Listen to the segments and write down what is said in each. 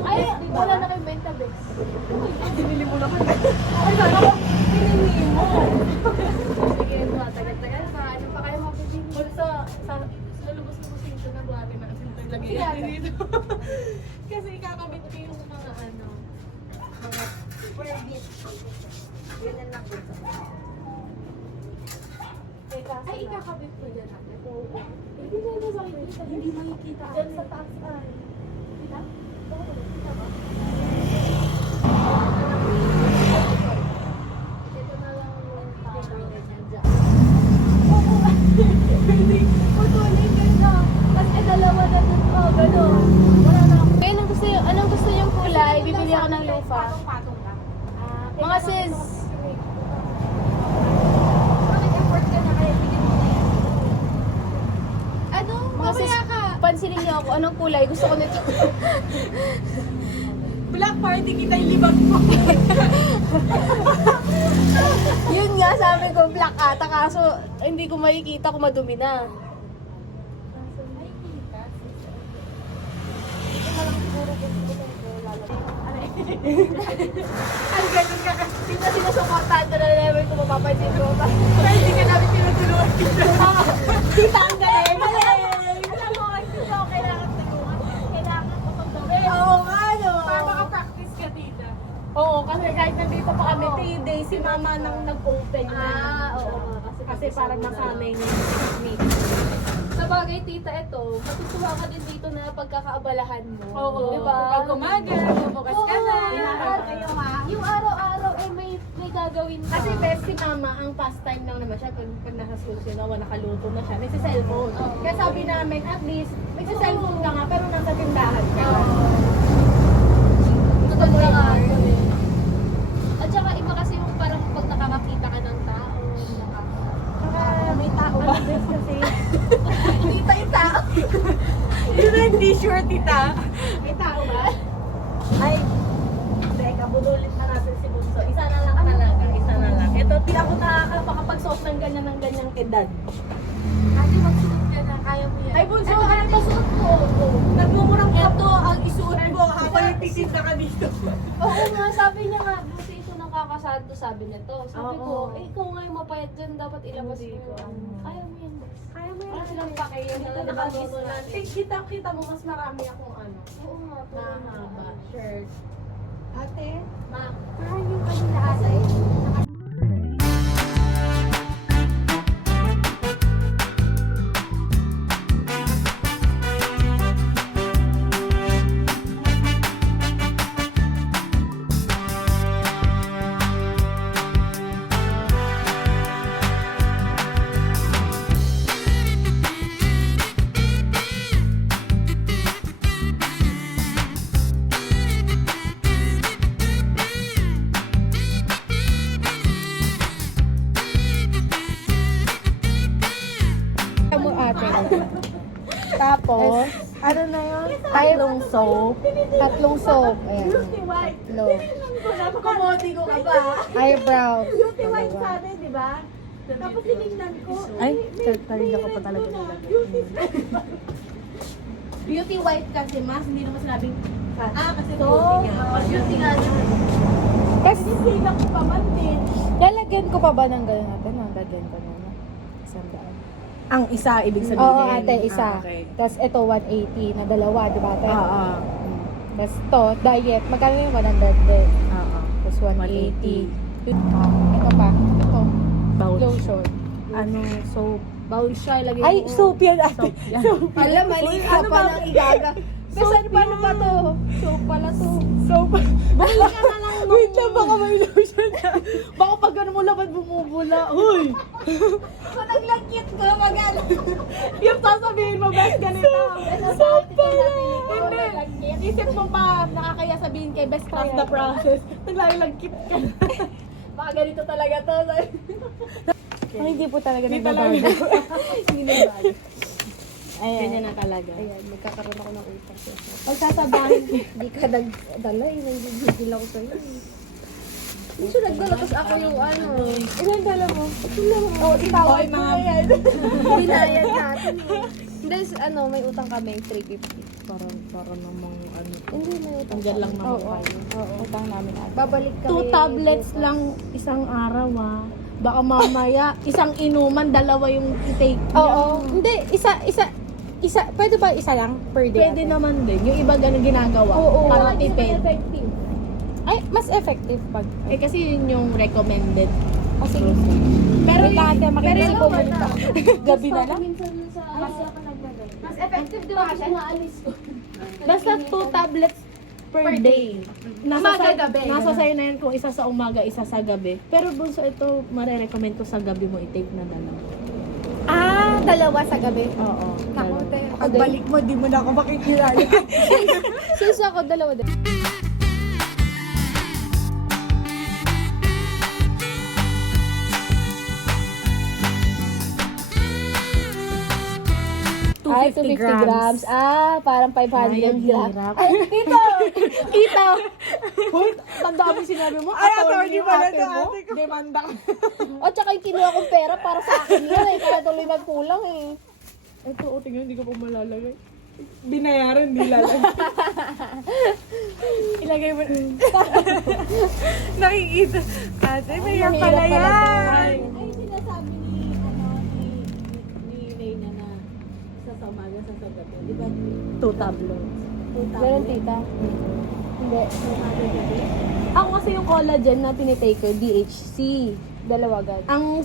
Ay, wala na kayong benta, Bex. Binili mo naman. Ay, sana ko. Binili mo. Sige, tagal-tagal pa. Ano pa kayo mapipili? Pulso, sa lubos-lubosin ko na buhati na kasi ito lagi Kaya yan dito. Kasi ikakabit ko yung mga ano, mga Perbit. yun ang nakita. Ay, ikakabit ko dyan natin. Oo. Hindi na makikita. Hindi makikita. Diyan sa taas ay. Kita? Oo, kita ba? Ito na lang yung ganyan dyan. Pwede, putulin ka na. Kasi dalawa na dun. Oh, gano'n. Wala na ako. Kaya anong gusto yung kulay? Bibili ako ng lupa. Patong-patong ka. Mga sis. Bakit effort ka na kaya bigyan mo na yan? Ano? Mga sis, pansinin niyo ako. Anong kulay? Gusto ko nito. Black party kita yung libag mo. Yun nga, sabi ko, black ata. Kaso, hindi ko makikita kung madumi na. Ang ganun ka kasi. Hindi na sinusuportahan ko na never ko mapapansin ko. Kaya hindi ka namin tinutulungan kita. Kita ang galing! Alam mo, kasi so, kailangan tulungan. Kailangan ko pag gawin. Oo nga, no? Para makapractice ka, tita. Oo, kasi kahit nandito pa kami, Oo. 3 days, si mama nang nag-open na. Oo. Kasi parang nasanay niya yung technique. Sa bagay, tita, ito, matutuwa ka din dito na pagkakaabalahan mo. Oo. Diba? Pag umaga, bubukas ka na. Oo. Kayo, ha? Yung araw-araw, may gagawin ka. Kasi best si mama, ang pastime lang naman siya pag nasa school siya, nakaluto na siya, nagsi-cellphone. Oo. Kaya sabi namin, at least, nagsi-cellphone ka nga, pero nasa tindahan ka. Totoo na nga ako eh. At saka iba kasi yung parang pag nakakakita ka ng tao, May tao ba? kasi kita yung tao. Yun na hindi sure, tita. May tao ba? Ay, teka, budulit na natin si Bunso. Isa na lang talaga, isa na lang. Ito, di ako nakakapagsuot ng ganyang edad. Ate, magsuot ka na, kaya mo yan. Ay, Bunso, Ito, ano ba suot ko? Nagmumurang Ito ang isuot mo habang nagtitinda ka dito. Oo nga, sabi niya nga, buti ito nakakasanto, sabi niya to. Sabi Oo. ko, ikaw nga yung mapayat dyan, dapat ilabas Hindi mo. ko, ano. Kaya mo yan, boss. Kaya mo Wala silang pakiya na nakasusulat. Kita mo, mas marami akong ano. Oo nga, po. Mahaba. Shirt. Ate, Ma, parang yung kanina ate. mo ate. Tapos, ano na yun? Tatlong soap. Tatlong soap. Ayan. beauty white. Low. Napakamodi ko ka ba? Eyebrow. Beauty white sabi, di ba? Tapos tinignan ko. Ay, tarinda ko pa talaga nilagay. Beauty white kasi, mas hindi naman sinabing fat. Kasi So, beauty nga. beauty nga yun. Kasi, Sinisila ko pa man din. lalagyan ko pa ba ng gano'n natin? Lalagyan ko na na. 100. Ang isa, ibig sabihin? Oo, ate, isa. Ah, okay. Tapos ito, 180 na dalawa, di ba ate? Oo. Tapos to, diet. Magkano yung 100 din? Oo. Tapos 180. Ito pa. Ito. Pouch. Lotion. Ano, soap. Bowl siya, lagay Ay, mo. soap yan ate. Soap yan. Soap. Alam, mali ka Ano pa ba? ng igaga. Bes, ano paano ba to? Soap pala to. Soap. Balik ka na lang nung... Wait lang, baka may lotion na. Baka pag gano'n mo laban bumubula. Uy! Kung naglagkit ko, mag-ano. Yung sasabihin mo, best ganito. Soap pala. Hindi. Isip mo pa, nakakaya sabihin kay best trust the process. Naglalagkit ka. Baka ganito talaga to. Ay, hindi po talaga Hindi nagbabago. Hindi na bago. Ayan. Ganyan na talaga. Ayan, magkakaroon ako ng utang. Pag sasabahin, Hindi ka nagdala eh. Nanggigigil ako sa'yo eh. Hindi siya nagdala, tapos ako yung ano. Ilan dala mo? Ito lang. Oo, itawag Hoy, ko ma'am. na yan. Binayad natin eh. Hindi, may utang kami, 350. Para namang ano. Hindi, may utang. Hanggang lang namin Oo, kayo. utang namin. Babalik kami. 2 tablets lang isang araw Baka mamaya, isang inuman, dalawa yung i-take niya. Oo. Hindi, isa, pwede ba isa lang per day? Pwede naman din. Yung iba ganun ginagawa. Oo. Para Hindi naman tipid. effective. Ay, mas effective pag... Kasi yun yung recommended. Oh, sige. Pero Wait lang, ate, makinig pero ko yung- ulit ako. Gabi na lang? Minsan sa Mas effective, di ba Tapos siya? umaalis ko. Basta 2 tablets per day. Umaga, gabi. Nasa sa'yo na yan kung isa sa umaga, isa sa gabi. Pero bunso, ito, marirecommend ko sa gabi mo i-take na dalawa. Dalawa sa gabi. Oo. Naku, dalawa. te, pagbalik mo, di mo na ako makikilala. Sis ako, dalawa din. Ay, 250 grams. Parang 500 Ay, ang grams. hirap. Ay, tito! Kita! Hoy, tanda mo sinabi mo, attorney yung ate mo. Demanda ka. O, tsaka yung kinuha kong pera para sa akin yan eh. Kaya tuloy magkulang eh. Ito, tingnan, hindi ko pa malalagay. Binayaran, di lalagay. Ilagay mo. Nakikita. Ate, may yan mahirap pala pala yan. Ay, sinasabi ni Reyna na isa sa umaga, isa sa gabi. Di ba? 2 tablets. Ganun, tita. Hindi. Ako kasi yung collagen na tinitake ko, DHC. Dalawa agad. Ang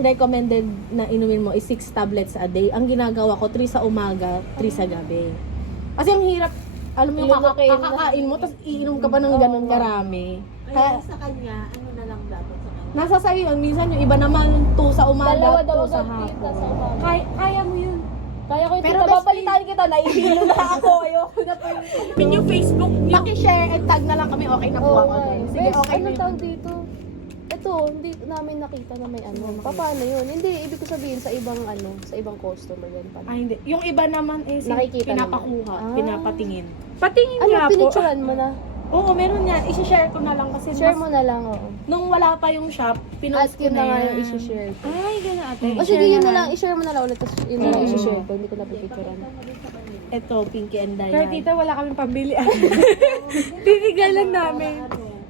recommended na inumin mo is 6 tablets a day. Ang ginagawa ko, 3 sa umaga, 3 sa gabi. Kasi ang hirap, alam mo yung Inumin mo. kakakain mo, tapos iinom ka pa ng ganun karami. Kaya, sa kanya, ano na lang dapat sa kanya? nasa sa'yo yun. Minsan yung iba naman, 2 sa umaga, Dalawa 2 daw sa agad, tita, sa hapon. umaga. Kaya mo yun. Kaya ko yung Pero tita, best babalitaan kita. Naihilo na ako. Ayoko na pa yung... Yung Facebook, paki-share and tag na lang kami, okay na po Oo ako. nga eh. Sige, Bes, okay na anong yun. tawag dito? Ito, hindi namin nakita na may ano. Paano yun? Hindi, ibig ko sabihin sa ibang sa ibang customer yan pala. Ay, hindi. Yung iba naman is Nakikita pinapakuha, naman. pinapatingin. Patingin Ano, nga po. pinicturean mo na? Oo, meron yan. I-share ko na lang kasi Share mo na lang, oo. nung wala pa yung shop, At pinost ko yun na na nga yan. yung isi-share ko. Ay, gano'n ate. O sige, yun na lang. I-share mo na lang ulit. Tapos yun na lang isi-share ko. Hindi ko na pipicturean. Ito, Pinky and Pero Diane. tita, wala kaming pambili. Tinigalan namin.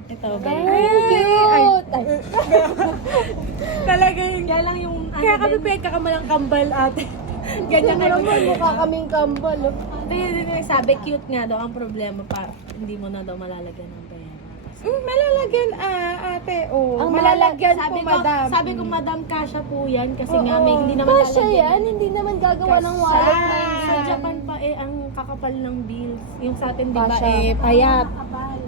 Ito, Ay, babe. cute! Ay, Talaga yung... Kaya lang yung Kaya kami pinagkakamalang kambal ate. Ganyan Ganyan kayo. naman, mukha kaming kambal. Oh. Kaya din yung sabi, cute nga daw. Ang problema pa, hindi mo na daw malalagyan ng pera. Malalagyan ate. Oh. Ang malalagyan Sabi po, ko, madam. sabi ko, madam, kasha po yan. Kasi Oo. nga, may hindi naman Kasya yan, hindi naman gagawa ng wallet na hindi Sa naman. Japan pa ang kakapal ng bills. Yung sa atin, di ba, Kasha. payat.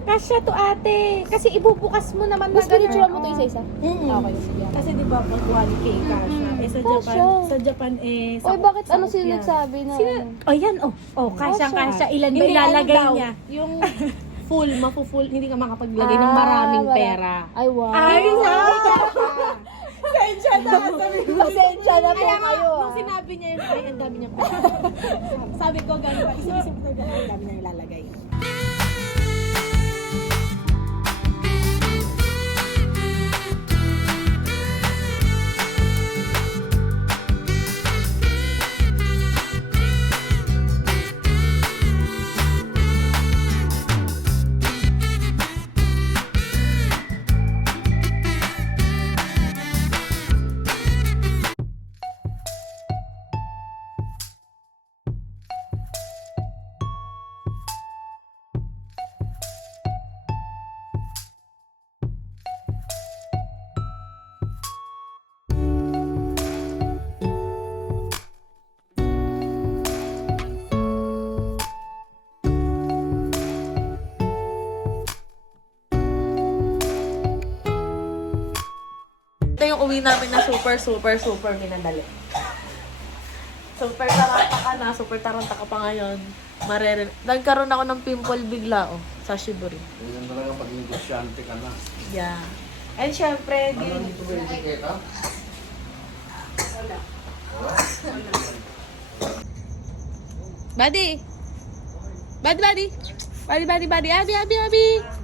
Kasya to ate. Kasi ibubukas mo naman Mas na ganun. pinicturean mo to isa-isa? Mm-mm. Okay, sige. Kasi di ba, pag 1K kasha. Sa Kasha. Japan, sa Japan, Oy, bakit ano sakop sila yan. nagsabi na ano? Oh, yan. Oh, kasyang-kasya. Ilan ba Hindi, ilalagay ano daw, niya? Yung full, mafu-full, hindi ka makapaglagay ng maraming pera. Ay, wow. Ay, wow! Pasensya na, Pasensya na po Kaya nga, kayo nung sinabi niya yun, ay, ang dami niyang pera. Sabi ko, gano'n pa, isip-isip ko talaga, ay, ang dami niya ilalagay. Ito yung uwi namin na super minadali. Super taranta ka na, super taranta ka pa ngayon. Nagkaroon ako ng pimple bigla, sa Shiburi. Ganyan talaga pag negosyante ka na. Yeah. And syempre, Ano dito ba yung tiketa? Buddy! Buddy! Abi!